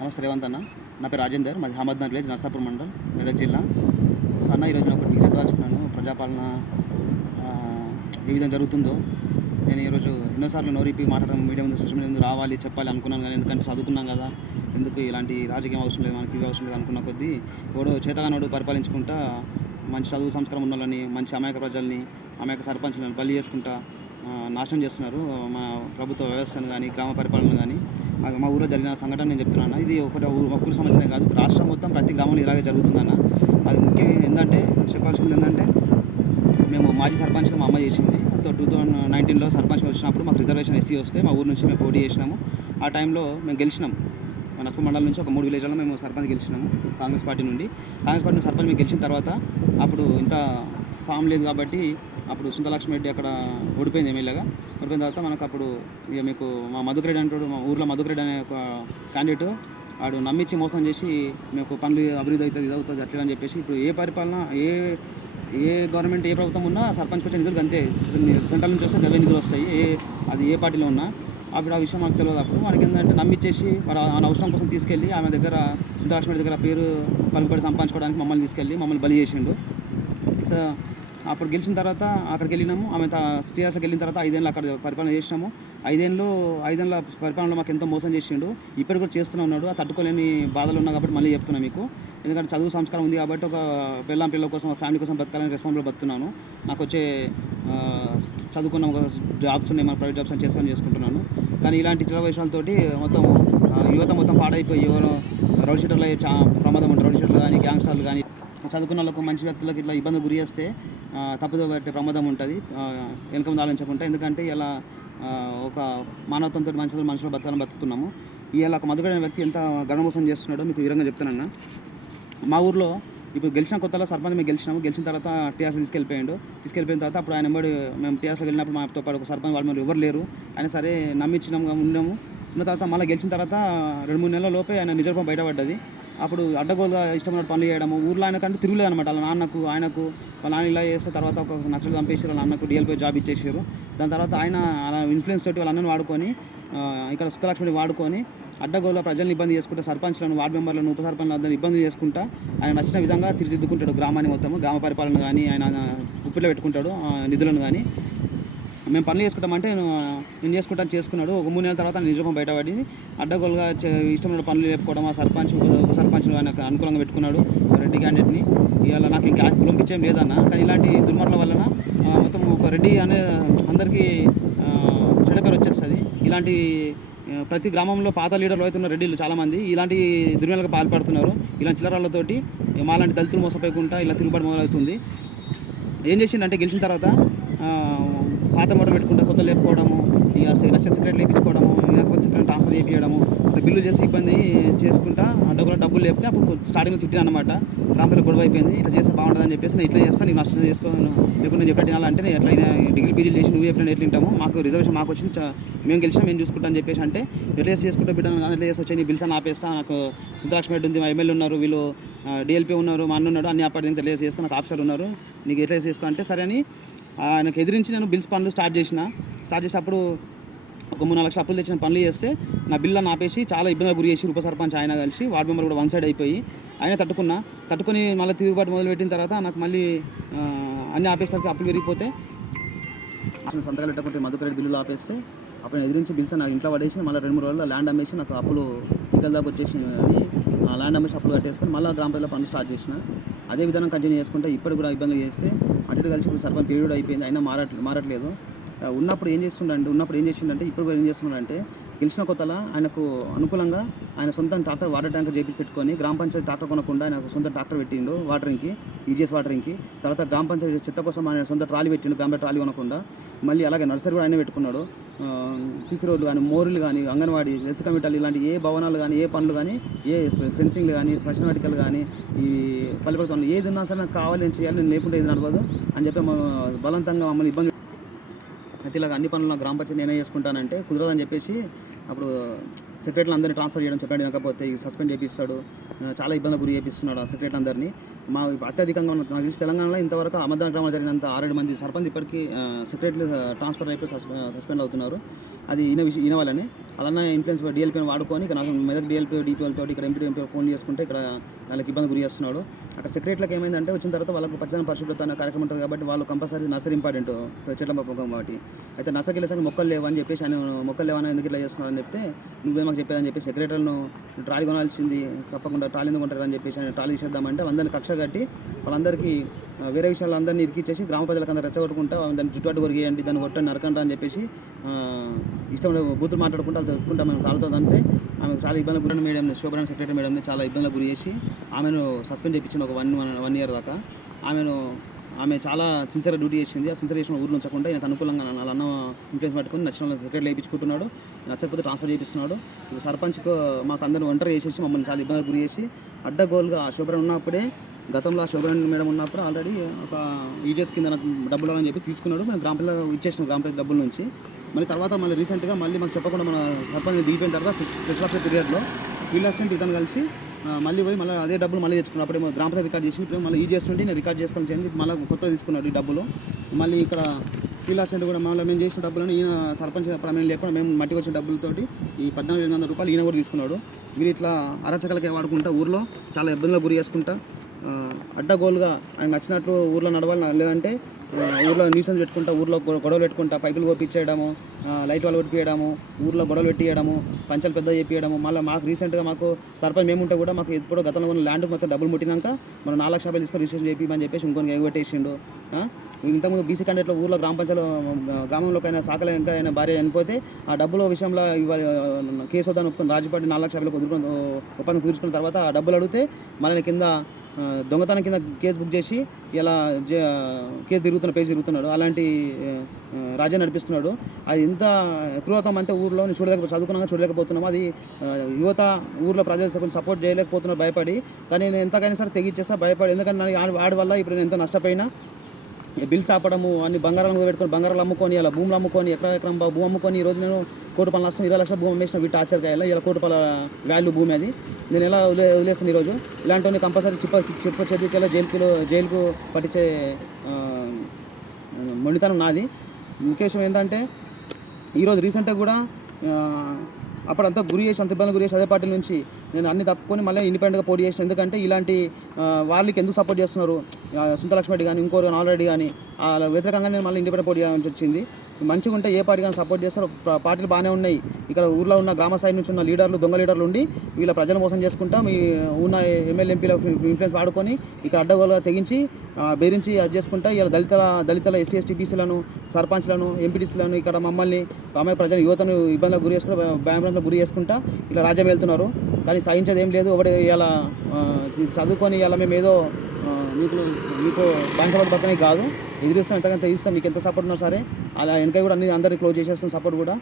నమస్తే రేవంత్ అన్న. నా పేరు రాజేందర్. మాది అహ్మద్నగర్ విలేజ్ నర్సాపూర్ మండల్ మెదక్ జిల్లా. సో అన్న ఈరోజు నేను ఒకటి మీకు చెప్పదలుచుకున్నాను ప్రజాపాలన ఏ విధంగా జరుగుతుందో. నేను ఈరోజు ఎన్నోసార్లు నోరిపి మాట్లాడడం మీడియా ముందు సోషల్ మీడియా ముందు రావాలి చెప్పాలి అనుకున్నాను కానీ ఎందుకంటే చదువుకున్నాం కదా. ఎందుకు ఇలాంటి రాజకీయం అవసరం లేదు మనకి ఇవి అవసరం లేదు అనుకున్న కొద్దీ ఎవడో చేతగానోడు పరిపాలించుకుంటా మంచి చదువు సంస్కారం ఉన్న వాళ్ళని మంచి అమాయక ప్రజల్ని అమాయక సర్పంచ్లను బలి చేసుకుంటా నాశనం చేస్తున్నారు. మా ప్రభుత్వ వ్యవస్థను కానీ గ్రామ పరిపాలన కానీ మా మా ఊరిలో జరిగిన సంఘటన నేను చెప్తున్నాను ఇది ఒకటి ఊరు సమస్యనే కాదు. రాష్ట్రం మొత్తం ప్రతి గ్రామంలో ఇలాగే జరుగుతుందన్న అది ముఖ్యంగా ఏంటంటే చెప్పాల్సింది ఏంటంటే మేము మాజీ సర్పంచ్గా మా అమ్మ చేసింది. టూ థౌజండ్ నైన్టీన్లో సర్పంచ్గా వచ్చినప్పుడు మాకు రిజర్వేషన్ ఎస్సీ వస్తే మా ఊరు నుంచి మేము పోటీ చేసినాము. ఆ టైంలో మేము గెలిచినాం. మన నస్ప మండలం నుంచి ఒక మూడు విలేజ్లలో మేము సర్పంచ్ గెలిచినాము కాంగ్రెస్ పార్టీ నుండి. కాంగ్రెస్ పార్టీ సర్పంచ్ మేము గెలిచిన తర్వాత అప్పుడు ఇంత ఫామ్ లేదు కాబట్టి అప్పుడు సుందరలక్ష్మి రెడ్డి అక్కడ ఓడిపోయింది ఎమ్మెల్యేగా. ఓడిపోయిన తర్వాత మనకు అప్పుడు ఇక మీకు మా మధుకరెడ్డి అంటాడు మా ఊర్లో మధుకరెడ్డి అనే ఒక క్యాండిడేట్ ఆడు నమ్మించి మోసం చేసి మీకు పనులు అభివృద్ధి అవుతుంది ఇది అవుతుంది అట్లా అని చెప్పేసి ఇప్పుడు ఏ పరిపాలన ఏ ఏ గవర్నమెంట్ ఏ ప్రభుత్వం ఉన్నా సర్పంచ్కి వచ్చే నిధులు అంతే. సెంట్రల్ నుంచి వస్తే గవే నిధులు వస్తాయి ఏ అది ఏ పార్టీలో ఉన్నా. అప్పుడు ఆ విషయం మాకు తెలియదు. అప్పుడు మనకి ఏంటంటే నమ్మిచ్చేసి వాడు అవసరం కోసం తీసుకెళ్ళి ఆమె దగ్గర సుందరాక్షమి దగ్గర పేరు పలుకుబడి సంపాదించుకోవడానికి మమ్మల్ని తీసుకెళ్ళి మమ్మల్ని బలి చేసిండు. సో అప్పుడు గెలిచిన తర్వాత అక్కడికి వెళ్ళినాము. ఆమె టీఆర్ఎస్లోకి వెళ్ళిన తర్వాత ఐదేళ్ళు అక్కడ పరిపాలన చేసినాము. ఐదేళ్ళు ఐదేళ్ళ పరిపాలనలో మాకు ఎంతో మోసం చేసిండు. ఇప్పటికి కూడా చేస్తూనే ఉన్నాడు. ఆ తట్టుకోలేని బాధలు ఉన్నా కాబట్టి మళ్ళీ చెప్తున్నా మీకు. ఎందుకంటే చదువు సంస్కారం ఉంది కాబట్టి ఒక పిల్లం పిల్లల కోసం ఫ్యామిలీ కోసం బతకాలని రెస్పాన్సిబుల్ బతున్నాను. నాకు వచ్చే చదువుకున్న ఒక జాబ్స్ ఉన్నాయి మన ప్రైవేట్ జాబ్స్ అని చేసుకొని చేసుకుంటున్నాను. కానీ ఇలాంటి చిన్న విషయాలతోటి మొత్తం యువత మొత్తం పాడైపోయి ఎవరో రౌడ్ షీటర్లు ప్రమాదం ఉంటుంది రౌడ్ షీటర్లు కానీ గ్యాంగ్స్టర్లు కానీ చదువుకున్న వాళ్ళకు మంచి వ్యక్తులకు ఇట్లా ఇబ్బంది గురి చేస్తే తప్పుదో పట్టే ప్రమాదం ఉంటుంది. వెనక ముందు ఆలోచించకుండా. ఎందుకంటే ఇలా ఒక మానవత్వంతో మనుషులు మనుషులు బతకాలని బతుకుతున్నాము. ఇలా ఒక మధుకడైన వ్యక్తి ఎంత గణమోసం చేస్తున్నాడో మీకు వివరంగా చెప్తానన్న మా ఊర్లో ఇప్పుడు గెలిచిన కొత్తలో సర్పంచ్ మేము గెలిచినాము. గెలిచిన తర్వాత టీఆర్ఎస్ తీసుకెళ్ళిపోయాడు. తీసుకెళ్ళిపోయిన తర్వాత అప్పుడు ఆయన ఎంబడి మేము టీఆర్ఎస్లో వెళ్ళినప్పుడు మాతో పాటు ఒక సర్పంచ్ వాళ్ళు మరి ఎవరు లేరు. ఆయన సరే నమ్మించినాము ఉన్నాము. ఉన్న తర్వాత మళ్ళీ గెలిచిన తర్వాత రెండు మూడు నెలల లోపే ఆయన నిజరూపం బయటపడ్డది. అప్పుడు అడ్డగోలుగా ఇష్టమైన పనులు చేయడము ఊర్లో ఆయనకంటే తిరుగులేదు అనమాట వాళ్ళ నాన్నకు ఆయనకు వాళ్ళ నాన్న ఇలా చేస్తే తర్వాత ఒక నక్షలు చంపేసారు వాళ్ళ నాన్నకు డిఎల్పై జాబ్ ఇచ్చేసారు దాని తర్వాత ఆయన అలా ఇన్ఫ్లుయెన్స్ తోటి వాళ్ళ అన్నను వాడుకొని ఇక్కడ సుఖలక్ష్మిని వాడుకొని అడ్డగోలుగా ప్రజల్ని ఇబ్బంది చేసుకుంటా సర్పంచ్లను వార్డు మెంబర్లను ఉప సర్పంచ్లను ఇబ్బంది చేసుకుంటా ఆయన నచ్చిన విధంగా తీర్చిదిద్దుకుంటాడు గ్రామాన్ని మొత్తము గ్రామ పరిపాలన కానీ ఆయన గుప్పిలో పెట్టుకుంటాడు నిధులను కానీ మేము పనులు చేసుకుంటామంటే నేను నేను చేసుకుంటాను చేసుకున్నాడు. ఒక మూడు నెలల తర్వాత నిజం బయటపడింది. అడ్డగోలుగా చే- ఇష్టమైన పనులు చెప్పుకోవడం ఆ సర్పంచ్ ఉప ఉప సర్పంచ్ ఆయనకు అనుకూలంగా పెట్టుకున్నాడు రెడ్డి క్యాండిడేట్ని. ఇవాళ నాకు ఇంకా కులం లేదన్న. కానీ ఇలాంటి దుర్మరణ వలన మొత్తం ఒక రెడ్డి అనే అందరికీ చెడ పేరు వచ్చేస్తుంది. ఇలాంటి ప్రతి గ్రామంలో పాత లీడర్లు అవుతున్న రెడ్డిలు చాలామంది ఇలాంటి దుర్మలకు పాల్పడుతున్నారు. ఇలాంటి చిల్లరాళ్ళతోటి మాలాంటి దళితులు మోసపోయకుండా ఇలా తిరుగుబడి మొదలవుతుంది. ఏం చేసిందంటే గెలిచిన తర్వాత పాత మోటార్ పెట్టుకుంటా కొత్త లేపుకోవడము ఇక నచ్చ సెక్రటరీ లేపించుకోవడము లేకపోతే సిగరెట్ ట్రాన్స్ఫర్ చేయించడము బిల్లు చేసి ఇబ్బంది చేసుకుంటా డబ్బులు డబ్బులు లేపితే అప్పుడు స్టార్టింగ్లో తిట్టిన అనమాట గ్రామపల్లి గొడవ అయిపోయింది ఇట్లా చేస్తే బాగుంటుందని చెప్పేసి నేను ఇట్లా చేస్తాను నీకు నష్టం చేసుకోను లేకుండా నేను చెప్పినట్టు తినాలంటే నేను ఎట్లయినా డిగ్రీ పీజీలు చేసి నువ్వు ఎప్పుడైనా ఎట్లా వింటాము మాకు రిజర్వేషన్ మాకు వచ్చింది మేము గెలిచినా మేము చూసుకుంటాం అని చెప్పేసి అంటే ఎట్లా చేసి చేసుకుంటా బిడ్డ కానీ ఎట్లా చేసి వచ్చి నీ బిల్స్ అని ఆపేస్తా నాకు సుధాక్ష్ రెడ్డి ఉంది మా ఎమ్మెల్యే ఉన్నారు వీళ్ళు డిఎల్పీ ఉన్నారు మా అన్న ఉన్నాడు అన్ని అప్పటి నుంచి తెలియజేసి చేసుకుని నాకు ఆఫీసర్ ఉన్నారు నీకు ఎట్లా చేసి చేసుకో అంటే సరే అని ఆయనకు ఎదిరించి నేను బిల్స్ పనులు స్టార్ట్ చేసిన. స్టార్ట్ చేసినప్పుడు ఒక మూడు నాలుగు లక్షలు అప్పులు తెచ్చిన పనులు చేస్తే నా బిల్లు ఆపేసి చాలా ఇబ్బందిగా గురి చేసి ఉప సర్పంచ్ ఆయన కలిసి వార్డు మెంబర్ కూడా వన్ సైడ్ అయిపోయి ఆయన తట్టుకున్నా. తట్టుకొని మళ్ళీ తిరుగుబాటు మొదలుపెట్టిన తర్వాత నాకు మళ్ళీ అన్ని ఆపేసరికి అప్పులు పెరిగిపోతే అసలు సంతకాలు పెట్టకుంటే మధుకరెడ్డి బిల్లులు ఆపేస్తే అప్పుడు ఎదిరించి బిల్స్ నా ఇంట్లో పడేసి మళ్ళీ రెండు మూడు రోజుల్లో ల్యాండ్ అమ్మేసి నాకు అప్పులు ఇక్కడ దాకా వచ్చేసి అని ఆ ల్యాండ్ అమ్మేసి అప్పులు కట్టేసుకొని మళ్ళీ గ్రామ పనులు స్టార్ట్ చేసిన. అదే విధానం కంటిన్యూ చేసుకుంటే ఇప్పుడు కూడా ఇబ్బంది చేస్తే అటు కలిసి ఇప్పుడు సర్పంచ్ అయిపోయింది అయినా మారట్లేదు. మారట్లేదు ఉన్నప్పుడు ఏం చేస్తుండంటే ఉన్నప్పుడు ఏం చేసిండంటే ఇప్పుడు ఏం చేస్తున్నాడంటే గెలిచిన కొత్తలా ఆయనకు అనుకూలంగా ఆయన సొంత ట్రాక్టర్ వాటర్ ట్యాంకర్ చేపించి పెట్టుకొని గ్రామ పంచాయతీ ట్రాక్టర్ కొనకుండా ఆయన సొంత ట్రాక్టర్ పెట్టిండు వాటరింగ్కి ఈజీఎస్ వాటరింగ్కి తర్వాత గ్రామ పంచాయతీ చెత్త కోసం ఆయన సొంత ట్రాలీ పెట్టిండు గ్రామ ట్రాలీ కొనకుండా. మళ్ళీ అలాగే నర్సరీ కూడా ఆయన పెట్టుకున్నాడు. సిసి రోడ్లు కానీ మోరులు కానీ అంగన్వాడీ ఎస్ కమిటీలు ఇలాంటి ఏ భవనాలు కానీ ఏ పనులు కానీ ఏ ఫెన్సింగ్లు కానీ స్పెషల్ మెడికల్ కానీ ఈ పల్లెపడుతుంది ఏది ఉన్నా సరే నాకు కావాలి నేను చేయాలి నేను లేకుండా ఏది నడవదు అని చెప్పి బలవంతంగా మమ్మల్ని ఇబ్బంది అయితే ఇలాగ అన్ని పనులు గ్రామ పంచాయతీ నేనే చేసుకుంటానంటే కుదరదని చెప్పేసి అప్పుడు సెక్రటరీలు అందరినీ ట్రాన్స్ఫర్ చేయడం చెప్పాడు కాకపోతే సస్పెండ్ చేపిస్తాడు. చాలా ఇబ్బందులు గురి చేపిస్తున్నాడు ఆ సెక్రటరీ అందరినీ మా అత్యధికంగా ఉన్న నాకు తెలిసి తెలంగాణలో ఇంతవరకు అమర్దాన్ డ్రామా జరిగినంత ఆరేడు మంది సర్పంచ్ ఇప్పటికీ సెక్రటరీ ట్రాన్స్ఫర్ అయిపోయి సస్పెండ్ అవుతున్నారు. అది ఈయన విషయం ఈయన వాళ్ళని అలానే ఇన్ఫ్లుయెన్స్ డిఎల్పీని వాడుకొని ఇక్కడ నాకు మెదక్ డిఎల్పీ డిపిఎల్తో ఇక్కడ ఎంపీ ఎంపీ ఫోన్ చేసుకుంటే ఇక్కడ వాళ్ళకి ఇబ్బంది గురి చేస్తున్నాడు. అక్కడ సెక్రటరీలకు ఏమైందంటే వచ్చిన తర్వాత వాళ్ళకు పచ్చని పరిశుభ్రత అనే కార్యక్రమం ఉంటుంది కాబట్టి వాళ్ళు కంపల్సరీ నర్సరీ ఇంపార్టెంట్ చెట్ల మొక్కం కాబట్టి అయితే నర్సరీకి వెళ్ళేసరికి మొక్కలు లేవని చెప్పేసి ఆయన మొక్కలు లేవని ఎందుకు ఇట్లా చేస్తున్నాడు అని చెప్తే నువ్వే మాకు చెప్పేదని చెప్పి సెక్రటరీలను ట్రాలీ కొనాల్సింది తప్పకుండా ట్రాలీ ఎందుకు కొంటారని చెప్పేసి ట్రాలీ తీసేద్దామంటే అందరిని కక్ష కట్టి వాళ్ళందరికీ వేరే విషయాలు అందరినీ ఇరికిచ్చేసి గ్రామ ప్రజలకు అందరూ రెచ్చగొట్టుకుంటా దాన్ని చుట్టుబాటు కొరిగేయండి దాన్ని కొట్టండి నరకండి అని చెప్పేసి ఇష్టం బూతులు మాట్లాడుకుంటూ తెలుపుకుంటా మేము కాలుతో అంటే ఆమెకు చాలా ఇబ్బందులు గురైన మేడం శోభరాన్ సెక్రటరీ మేడంని చాలా ఇబ్బందులకు గురి చేసి ఆమెను సస్పెండ్ చేయించింది ఒక వన్ వన్ ఇయర్ దాకా. ఆమెను ఆమె చాలా సిన్సియర్ డ్యూటీ చేసింది. ఆ సిన్సియర్ చేసిన ఊరు ఉంచకుండా ఈయనకు అనుకూలంగా వాళ్ళ అన్న ఇన్ఫ్లుయెన్స్ పట్టుకుని నచ్చిన సెక్రటరీ వేయించుకుంటున్నాడు నచ్చకపోతే ట్రాన్స్ఫర్ చేపిస్తున్నాడు. ఇప్పుడు సర్పంచ్కు మాకు అందరూ ఒంటరి చేసేసి మమ్మల్ని చాలా ఇబ్బంది గురి చేసి అడ్డగోలుగా ఆ శోభరన్ ఉన్నప్పుడే గతంలో ఆ మేడం ఉన్నప్పుడు ఆల్రెడీ ఒక ఈజెస్ కింద డబ్బులు అని చెప్పి తీసుకున్నాడు. మేము గ్రామ పిల్ల ఇచ్చేసినాం గ్రామ పంచాయతీ డబ్బుల నుంచి. మళ్ళీ తర్వాత మళ్ళీ రీసెంట్గా మళ్ళీ మాకు చెప్పకుండా మన సర్పంచ్ దిగిపోయిన తర్వాత స్పెషల్ ఆఫ్ పీరియడ్లో ఫీల్డ్ అసిస్టెంట్ ఇతను కలిసి మళ్ళీ పోయి మళ్ళీ అదే డబ్బులు మళ్ళీ తెచ్చుకున్నాడు అప్పుడేమో గ్రామ పంచాయతీ రికార్డ్ చేసి ఇప్పుడు మళ్ళీ ఈ చేస్తుంటే నేను రికార్డ్ చేసుకొని చేయండి మళ్ళీ కొత్త తీసుకున్నాడు ఈ డబ్బులు. మళ్ళీ ఇక్కడ ఫీల్డ్ కూడా మళ్ళీ మేము చేసిన డబ్బులను ఈయన సర్పంచ్ ప్రమేయం లేకుండా మేము మట్టికి వచ్చిన డబ్బులతోటి ఈ పద్నాలుగు వేల వందల రూపాయలు ఈయన కూడా తీసుకున్నాడు. వీరు ఇట్లా అరచకలకే వాడుకుంటా ఊర్లో చాలా ఇబ్బందులకు గురి చేసుకుంటా. అడ్డగోలుగా ఆయన నచ్చినట్లు ఊర్లో నడవాలి లేదంటే ఊర్లో న్యూసెన్స్ పెట్టుకుంటా ఊర్లో గొడవలు పెట్టుకుంటా పైపులు కోపించేయడము లైట్ వాళ్ళు కొట్టియడము ఊర్లో గొడవలు పెట్టియడము పంచాలు పెద్ద చెప్పియడము మళ్ళీ మాకు రీసెంట్గా మాకు సర్పంచ్ మేము ఉంటే కూడా మాకు ఎప్పుడో గతంలో ఉన్న ల్యాండ్కి మొత్తం డబ్బులు ముట్టినాక మనం నాలుగు లక్షల రూపాయలు తీసుకొని రిజిస్ట్రేషన్ చేయించమని చెప్పేసి ఇంకొని ఎగబెట్టేసిండు ఇంతకుముందు బీసీ క్యాండిడేట్లో ఊర్లో గ్రామ పంచాయతీ గ్రామంలోకైనా శాఖలో ఇంకా అయినా భార్య చనిపోతే ఆ డబ్బుల విషయంలో ఇవాళ కేసు వద్దని ఒప్పుకొని రాజపాటి నాలుగు లక్షల రూపాయలు ఒప్పందం కుదుర్చుకున్న తర్వాత ఆ డబ్బులు అడిగితే మళ్ళీ కింద దొంగతనం కింద కేసు బుక్ చేసి ఇలా కేసు తిరుగుతున్న పేజ్ తిరుగుతున్నాడు. అలాంటి రాజ్యం నడిపిస్తున్నాడు. అది ఎంత క్రూరతం అంటే ఊర్లో నేను చూడలేక చదువుకున్నాక చూడలేకపోతున్నాము. అది యువత ఊర్లో ప్రజలు కొంచెం సపోర్ట్ చేయలేకపోతున్నారు భయపడి. కానీ నేను ఎంతకైనా సరే తెగించేస్తా భయపడి. ఎందుకంటే ఆడి- వాడి వల్ల ఇప్పుడు నేను ఎంత నష్టపోయినా బిల్స్ ఆపడము అన్ని బంగారాలు పెట్టుకొని బంగారాలు అమ్ముకొని ఇలా భూములు అమ్ముకొని ఎకరా ఎకరం భూమి అమ్ముకొని ఈ రోజు నేను కోటి రూపాయల నష్టం ఇరవై లక్షల భూమి అమ్మేసిన వీటి ఆశ్చర్యకాయల ఇలా కోటి రూపాయల వాల్యూ భూమి అది. నేను ఎలా వదిలే వదిలేస్తాను ఈరోజు? ఇలాంటివన్నీ కంపల్సరీ చిప్ప చిప్ప చదివికెళ్ళి జైలుకు జైలుకు పట్టించే మొండితనం నాది. ముఖ్య విషయం ఏంటంటే ఈరోజు రీసెంట్గా కూడా అప్పుడు అప్పుడంతా గురి చేసి అంత ఇబ్బంది గురి చేసి అదే పార్టీ నుంచి నేను అన్ని తప్పుకొని మళ్ళీ ఇండిపెండెంట్గా పోటీ చేసిన. ఎందుకంటే ఇలాంటి వాళ్ళకి ఎందుకు సపోర్ట్ చేస్తున్నారు? ఆ, సుంత లక్ష్మి రెడ్డి కానీ ఇంకోరు ఆల్రెడీ కానీ వాళ్ళ వ్యతిరేకంగా నేను మళ్ళీ ఇండిపెండెంట్ పోటీ చేయాల్సి వచ్చింది. మంచిగా ఉంటే ఏ పార్టీ కానీ సపోర్ట్ చేస్తారు. పార్టీలు బాగానే ఉన్నాయి. ఇక్కడ ఊర్లో ఉన్న గ్రామ స్థాయి నుంచి ఉన్న లీడర్లు దొంగ లీడర్లు ఉండి వీళ్ళ ప్రజలు మోసం చేసుకుంటా మీ ఉన్న ఎమ్మెల్యే ఎంపీల ఇన్ఫ్లుయెన్స్ వాడుకొని ఇక్కడ అడ్డగోలుగా తెగించి బెదిరించి అది చేసుకుంటా ఇలా దళితుల దళితుల ఎస్సీ ఎస్టీ బీసీలను సర్పంచ్లను ఎంపీటీసీలను ఇక్కడ మమ్మల్ని అమ్మాయి ప్రజలు యువతను ఇబ్బందులకు గురి చేసుకుని భయాంబ్రాంతులకు గురి చేసుకుంటా ఇలా రాజ్యం వెళ్తున్నారు. కానీ సహించేది ఏం లేదు. ఒకటి ఇలా చదువుకొని ఇలా మేము ఏదో మీకు మీకు బానిసపడి పక్కనే కాదు. ఎదురుస్తాం ఎంతకంత తెగిస్తాం. మీకు ఎంత సపోర్ట్ ఉన్నా సరే అలా వెనక కూడా అన్ని అందరికి క్లోజ్ చేసేస్తాం సపోర్ట్ కూడా.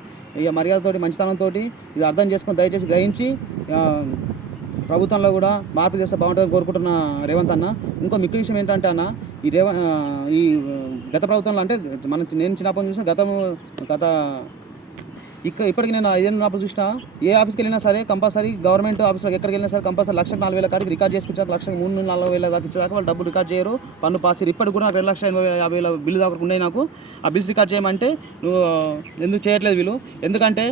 ఇక మర్యాదతోటి మంచితనంతో ఇది అర్థం చేసుకొని దయచేసి గ్రహించి ప్రభుత్వంలో కూడా మార్పు చేస్తే బాగుంటుందని కోరుకుంటున్న రేవంత్ అన్న. ఇంకో మిక్కు విషయం ఏంటంటే అన్న ఈ రేవ ఈ గత ప్రభుత్వంలో అంటే మనం నేను చిన్నప్పటి చూసిన గతం గత ఇక్కడ ఇప్పటికి నేను ఏదైనా ఉన్నప్పుడు చూసినా ఏ ఆఫీస్కి వెళ్ళినా సరే కంపల్సరీ గవర్నమెంట్ ఆఫీస్లో ఎక్కడికి వెళ్ళినా సరే కంపల్సరీ లక్షకు నాలుగు వేల కాడికి రికార్డ్ చేసుకొచ్చాక లక్షకు మూడు నుండి నాలుగు వేల దాకా ఇచ్చేదాకా వాళ్ళు డబ్బులు రికార్డ్ చేయరు పన్ను పాస్ చేయరు. ఇప్పటికి కూడా నాకు రెండు లక్షల ఎనభై వేల యాభై వేల బిల్లు దాకా ఉన్నాయి నాకు. ఆ బిల్స్ రికార్డ్ చేయమంటే నువ్వు ఎందుకు చేయట్లేదు వీళ్ళు? ఎందుకంటే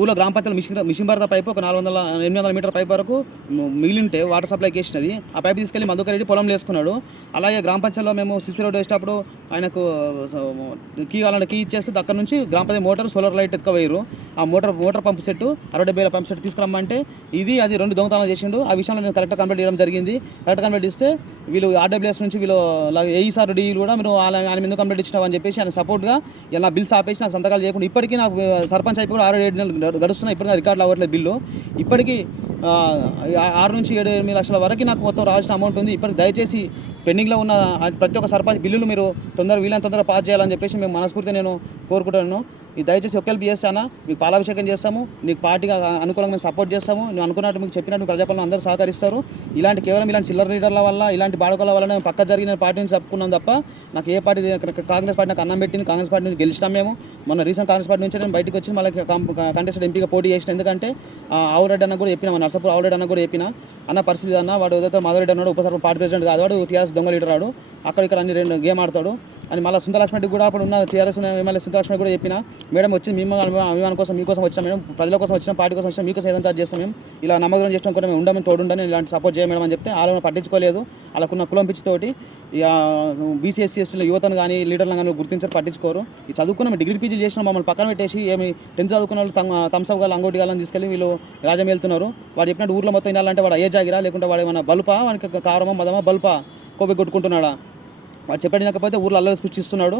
ఊళ్ళో గ్రామ పంచాయతీ మిషన్ మిషన్ భరత పైపు ఒక నాలుగు వందల ఎనిమిది వందల మీటర్ పైప్ వరకు మిగిలింటే మిగిలి ఉంటే వాటర్ సప్లైకి వేసినది ఆ పైప్ తీసుకెళ్ళి మధుకర్ రెడ్డి పొలం వేసుకున్నాడు. అలాగే గ్రామ పంచాయతీలో మేము సిసి రోడ్ వేసేటప్పుడు ఆయనకు కీ కావాలంటే కీ ఇచ్చేస్తే అక్కడ నుంచి గ్రామ పంచాయతీ మోటార్ సోలార్ లైట్ ఎత్తుకోవేయరు ఆ మోటార్ మోటార్ పంప్ సెట్ అరవై డెబ్బై పంప్ సెట్ తీసుకురమ్మంటే ఇది అది రెండు దొంగతనాలు చేసిండు. ఆ విషయంలో నేను కరెక్ట్ కంప్లీట్ చేయడం జరిగింది. కరెక్ట్ కంప్లీట్ ఇస్తే వీళ్ళు ఆర్డబ్ల్యూఎస్ నుంచి వీళ్ళు ఏఈ సార్ డీలు కూడా మీరు ఆయన ఆయన ఎందుకు కంప్లీట్ ఇచ్చినావు అని చెప్పేసి ఆయన సపోర్ట్గా ఇలా బిల్స్ ఆపేసి నాకు సంతకాలు చేయకుండా ఇప్పటికీ నాకు సర్పంచ్ అయిపోయి కూడా ఆరు ఏడు నెలలు గడుస్తున్నాయి ఇప్పటికీ రికార్డులు అవ్వట్లేదు బిల్లు. ఇప్పటికీ ఆరు నుంచి ఏడు ఎనిమిది లక్షల వరకు నాకు మొత్తం రావాల్సిన అమౌంట్ ఉంది. ఇప్పటికి దయచేసి పెండింగ్లో ఉన్న ప్రతి ఒక్క సర్పంచ్ బిల్లులు మీరు తొందర వీలైన తొందరగా పాస్ చేయాలని చెప్పేసి మేము మనస్ఫూర్తి నేను కోరుకుంటున్నాను. ఈ దయచేసి ఒకేళ్ళు చేస్తానా మీకు పాలాభిషేకం చేస్తాము నీకు పార్టీగా అనుకూలంగా మేము సపోర్ట్ చేస్తాము నేను అనుకున్నట్టు మీకు చెప్పినట్టు ప్రజాపాలన అందరూ సహకరిస్తారు. ఇలాంటి కేవలం ఇలాంటి చిల్లర లీడర్ల వల్ల ఇలాంటి బాడకల వల్ల మేము పక్క జరిగిన పార్టీ నుంచి చెప్పుకున్నాం తప్ప నాకు ఏ పార్టీ కాంగ్రెస్ పార్టీ నాకు అన్నం పెట్టింది కాంగ్రెస్ పార్టీ నుంచి గెలిచినాం మేము. మొన్న రీసెంట్ కాంగ్రెస్ పార్టీ నుంచి నేను బయటకు వచ్చి మళ్ళీ కంటెస్టెడ్ ఎంపీగా పోటీ చేసిన ఎందుకంటే ఆవురెడ్డి అన్న కూడా చెప్పిన మన నర్సపూర్ ఆవురెడ్డి అన్న కూడా చెప్పిన అన్న పరిస్థితి అన్న వాడు ఏదైతే మాధవరెడ్డి అన్నాడు ఉపసర్పంచ్ పార్టీ ప్రెసిడెంట్ కాదు వాడు టీఆర్ఎస్ దొంగ లీడర్ ఆడు అక్కడ ఇక్కడ అన్ని రెండు గేమ్ ఆడతాడు. అని మళ్ళీ సుందరలక్ష్మి కూడా అప్పుడు ఉన్న టీఆర్ఎస్ ఎమ్మెల్యే సుందరలక్ష్మి కూడా చెప్పిన మేడం వచ్చి మేము అభిమానం కోసం మీకోసం వచ్చినా మేడం ప్రజల కోసం వచ్చిన పార్టీ కోసం వచ్చినా మీకోసం ఏదంతా చేస్తాం మేము ఇలా నమ్మకం చేయడం కూడా మేము ఉండమని తోడుండని ఇలాంటి సపోర్ట్ చేయ మేడం అని చెప్తే వాళ్ళు పట్టించుకోలేదు. వాళ్ళకున్న కులం పిచ్చితోటి ఇక బీసీఎస్సీ ఎస్టీల యువతను కానీ లీడర్లను కానీ గుర్తించారు పట్టించుకోరు. ఈ చదువుకున్న డిగ్రీ పీజీ చేసిన మమ్మల్ని పక్కన పెట్టేసి ఏమి టెన్త్ చదువుకున్న వాళ్ళు తమ థమ్స్అప్ గాలు అంగోటి గాలని తీసుకెళ్ళి వీళ్ళు రాజం వెళ్తున్నారు. వాడు చెప్పినట్టు ఊర్లో మొత్తం వినాలంటే వాడు ఏ జాగిరా లేకుంటే వాడు ఏమైనా బల్పా? వానికి కారమా మదమా? బల్పా? కొవ్వి కొట్టుకుంటున్నాడా? చెప్పడినకపోతే ఊర్లో అల్లరి సృష్టిస్తున్నాడు.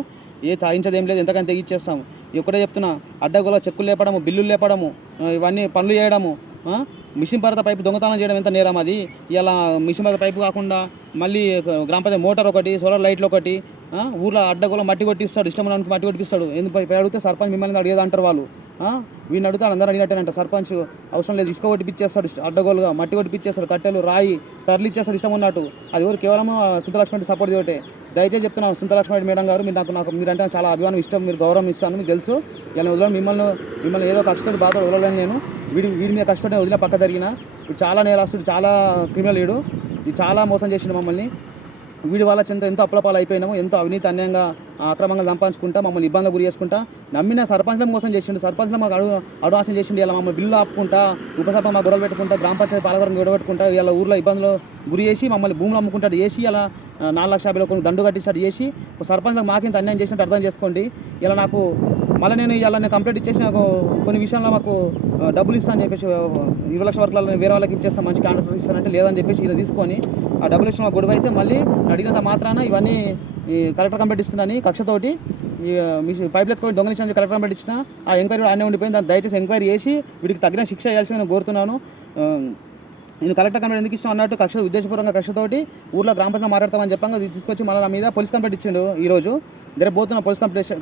ఏ తాగించదేం లేదు ఎంతకంత తెగించేస్తాము ఒకటే చెప్తున్నా అడ్డగోల చెక్కులు లేపడము బిల్లులు లేపడము ఇవన్నీ పనులు చేయడము మిషన్ భరత పైపు దొంగతనం చేయడం ఎంత నేరం అది? ఇలా మిషన్ భరత పైపు కాకుండా మళ్ళీ గ్రామ పంచాయతీ మోటార్ ఒకటి సోలార్ లైట్లు ఒకటి ఊర్లో అడ్డగోల మట్టి కొట్టిస్తాడు ఇష్టం ఉన్నవానికి మట్టి కొట్టిస్తాడు. ఎందుకు అడిగితే సర్పంచ్ మిమ్మల్ని అడిగేది అంటారు వాళ్ళు వీళ్ళు వీడిని అడిగితే అందరూ అడిగినట్టేనంట సర్పంచ్ అవసరం లేదు ఇసుక కొట్టిపిచ్చేస్తాడు అడ్డగోలుగా మట్టి కొట్టిపిచ్చేస్తాడు కట్టెలు రాయి తరలిచ్చేస్తాడు ఇష్టం ఉన్నట్టు. అది ఊరు కేవలం సుందరలక్ష్మి సపోర్ట్ చేయటే దయచేసి చెప్తున్నాను సుందరలక్ష్మి మేడం గారు మీరు నాకు నాకు మీరంటే నాకు చాలా అభిమానం ఇష్టం మీరు గౌరవం ఇస్తాను మీకు తెలుసు. ఇలా వదలని మిమ్మల్ని మిమ్మల్ని ఏదో కష్టపడి బాధ వదలలేను నేను. వీడి వీడి మీద కష్టపడి వదిలిన పక్క జరిగిన. చాలా నేరాస్తుడు చాలా క్రిమినల్ వీడు. ఇది చాలా మోసం చేసిండు మమ్మల్ని. వీడి వల్ల చెంత ఎంతో అప్పలపాలు అయిపోయినాము ఎంతో అవినీతి అన్యాయంగా అక్రమంగా సంపాదించుకుంటా మమ్మల్ని ఇబ్బందులు గురి చేసుకుంటా నమ్మిన సర్పంచ్ల మోసం చేసిండు సర్పంచ్లు మాకు అడుగు అడుగు చేసిండు ఇలా మమ్మల్ని బిల్లు ఆపుకుంటా ఉపసర్పం మా గొడవలు పెట్టుకుంటా గ్రామ పంచాయతీ పాలకరం గొడవెట్టుకుంటా ఇలా ఊర్లో ఇబ్బందులు గురి చేసి మమ్మల్ని భూములు అమ్ముకుంటాడు చేసి ఇలా నాలుగు లక్ష యాభై కొన్ని దండు కట్టిస్తాడు చేసి ఒక సర్పంచ్లకు మాకింత అన్యాయం చేసినట్టు అర్థం చేసుకోండి. ఇలా నాకు మళ్ళీ నేను ఇలా నేను కంప్లైంట్ ఇచ్చేసి నాకు కొన్ని విషయాల్లో మాకు డబ్బులు ఇస్తాను చెప్పేసి ఇరవై లక్షల వరకు నేను వేరే వాళ్ళకి ఇచ్చేస్తాను మంచి కాంట్రాక్ట్ ఇస్తానంటే లేదని చెప్పేసి ఇలా తీసుకొని ఆ డబ్బులు ఇచ్చిన గొడవ అయితే మళ్ళీ అడిగినంత మాత్రాన ఇవన్నీ ఈ కలెక్టర్ కంప్లైంట్ ఇస్తుందని కక్షతోటి ఈ మీ పైపులు ఎత్తుకొని దొంగలించిన కలెక్టర్ కంప్లైంట్ ఇచ్చిన ఆ ఎంక్వైరీ ఆనే ఉండిపోయింది. దాన్ని దయచేసి ఎంక్వైరీ చేసి వీడికి తగిన శిక్ష వేయాల్సింది కోరుతున్నాను. నేను కలెక్టర్ కంప్లైంట్ ఎందుకు ఇచ్చిన అన్నట్టు కక్ష ఉద్దేశపూర్వకంగా కక్షతోటి ఊర్లో గ్రామ పంచాయతీ మాట్లాడతామని చెప్పాను అది తీసుకొచ్చి మళ్ళీ నా మీద పోలీస్ కంప్లైంట్ ఇచ్చిండు ఈ రోజు. రేపు పోతున్నా పోలీస్ కంప్లైంట్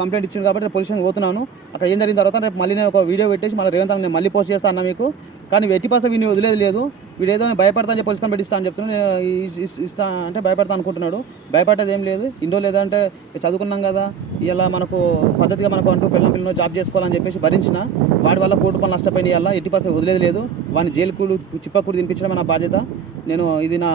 కంప్లైంట్ ఇచ్చిండు కాబట్టి రేపు పోలీస్ పోతున్నాను. అక్కడ ఏం జరిగిన తర్వాత రేపు మళ్ళీ నేను ఒక వీడియో పెట్టేసి మళ్ళీ రేవంత్ నేను మళ్ళీ పోస్ట్ చేస్తాను అన్న మీకు. కానీ ఎట్టి పాస వీడిని వదిలేదు లేదు. వీడు ఏదో భయపడతా అని చెప్పి పోలీస్ పెట్టిస్తా అని చెప్తున్నాను ఇస్తా అంటే భయపడతా అనుకుంటున్నాడు. భయపడేది ఏం లేదు. ఇండో లేదంటే చదువుకున్నాం కదా. ఇలా మనకు పద్ధతిగా మనకు అంటూ పిల్లల పిల్లలు జాబ్ చేసుకోవాలని చెప్పేసి భరించిన వాడి వల్ల కోటి పనులు నష్టపోయినాయి అలా ఎట్టి పరిస్థితి వదిలేదు లేదు. వాడిని జైలుకు చిప్పకూడు తినిపించడం నా బాధ్యత. నేను ఇది నా